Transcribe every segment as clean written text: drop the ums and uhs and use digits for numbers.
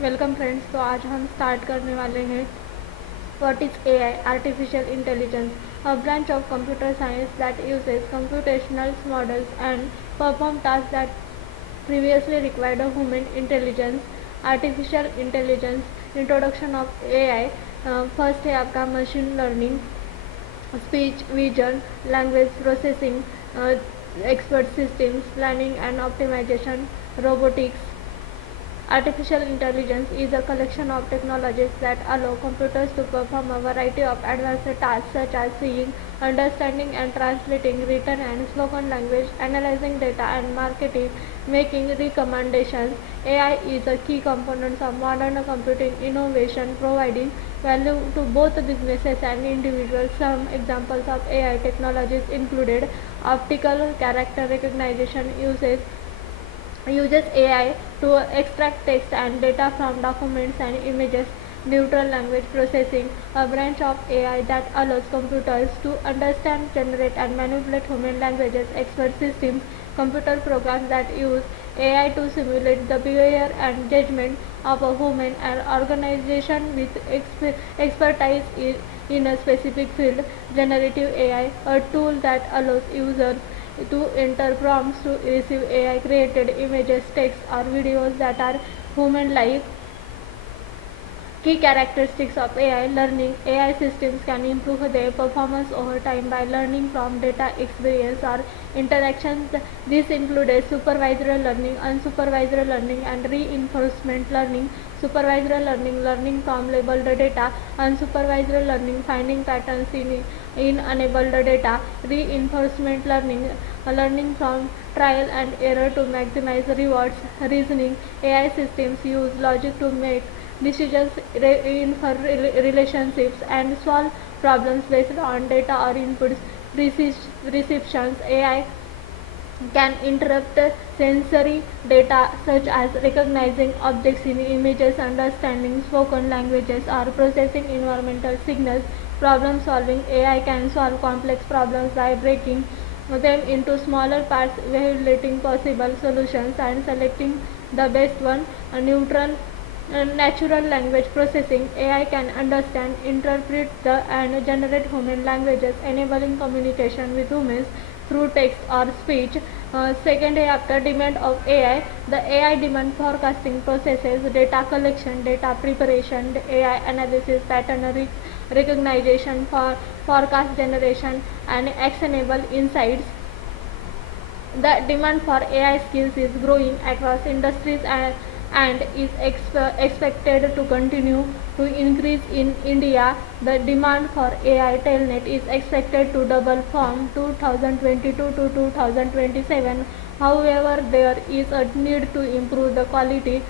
Welcome friends. तो आज हम स्टार्ट करने वाले हैं what is AI, artificial intelligence, a branch of computer science that uses computational models and perform tasks that previously required a human intelligence. Artificial intelligence, introduction of AI. First है आपका machine learning, speech, vision, language processing, expert systems, planning and optimisation, robotics. Artificial intelligence is a collection of technologies that allow computers to perform a variety of advanced tasks such as seeing, understanding and translating written and spoken language, analyzing data and marketing, making recommendations. AI is a key component of modern computing innovation, providing value to both businesses and individuals. Some examples of AI technologies included optical character recognition uses AI to extract text and data from documents and images. Natural language processing, a branch of AI that allows computers to understand, generate and manipulate human languages. Expert systems, computer programs that use AI to simulate the behavior and judgment of a human and organization with expertise in a specific field. Generative AI, a tool that allows users to enter prompts to receive AI created images, text or videos that are human like. Key characteristics of AI learning. AI systems can improve their performance over time by learning from data, experience or interactions. This includes supervised learning, unsupervised learning and reinforcement learning. Supervised learning, learning from labeled data. Unsupervised learning, finding patterns in unlabeled data. Reinforcement learning, learning from trial and error to maximize rewards. Reasoning, AI systems use logic to make decisions, infer relationships and solve problems based on data or inputs. Receptions, AI can interpret sensory data such as recognizing objects in images, understanding spoken languages or processing environmental signals. Problem solving, AI can solve complex problems by breaking them into smaller parts, evaluating possible solutions and selecting the best one. Natural language processing, AI can understand, interpret and generate human languages, enabling communication with humans through text or speech. Second है आपका demand of AI. The AI demand forecasting processes, data collection, data preparation, AI analysis, pattern recognition, for forecast generation and actionable insights. The demand for AI skills is growing across industries and is expected to continue to increase in India. The demand for AI telnet is expected to double from 2022 to 2027. However, there is a need to improve the quality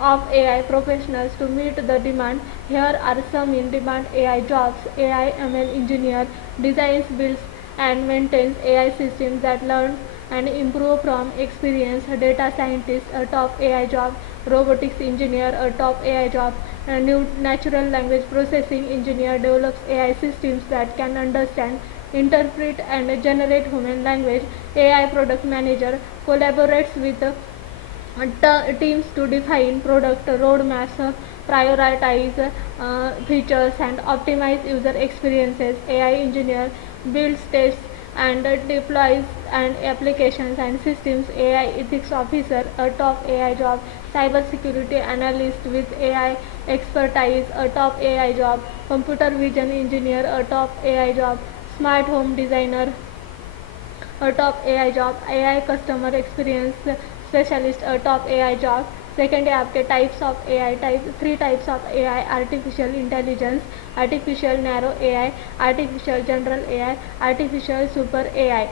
of AI professionals to meet the demand. Here are some in-demand AI jobs: AI ML engineer, designs, builds and maintains AI systems that learn and improve from experience. Data scientist, a top AI job. Robotics engineer, a top AI job. A new natural language processing engineer develops AI systems that can understand, interpret and generate human language. AI product manager collaborates with teams to define product roadmaps, prioritize features and optimize user experiences. AI engineer builds, tests and deploys and applications and systems. AI ethics officer, a top AI job. Cybersecurity analyst with AI expertise, a top AI job. Computer vision engineer, a top AI job. Smart home designer, a top AI job. AI customer experience specialist, a top AI job. Second है आपके types of AI. Three types of AI: artificial intelligence, artificial narrow AI, artificial general AI, artificial super AI.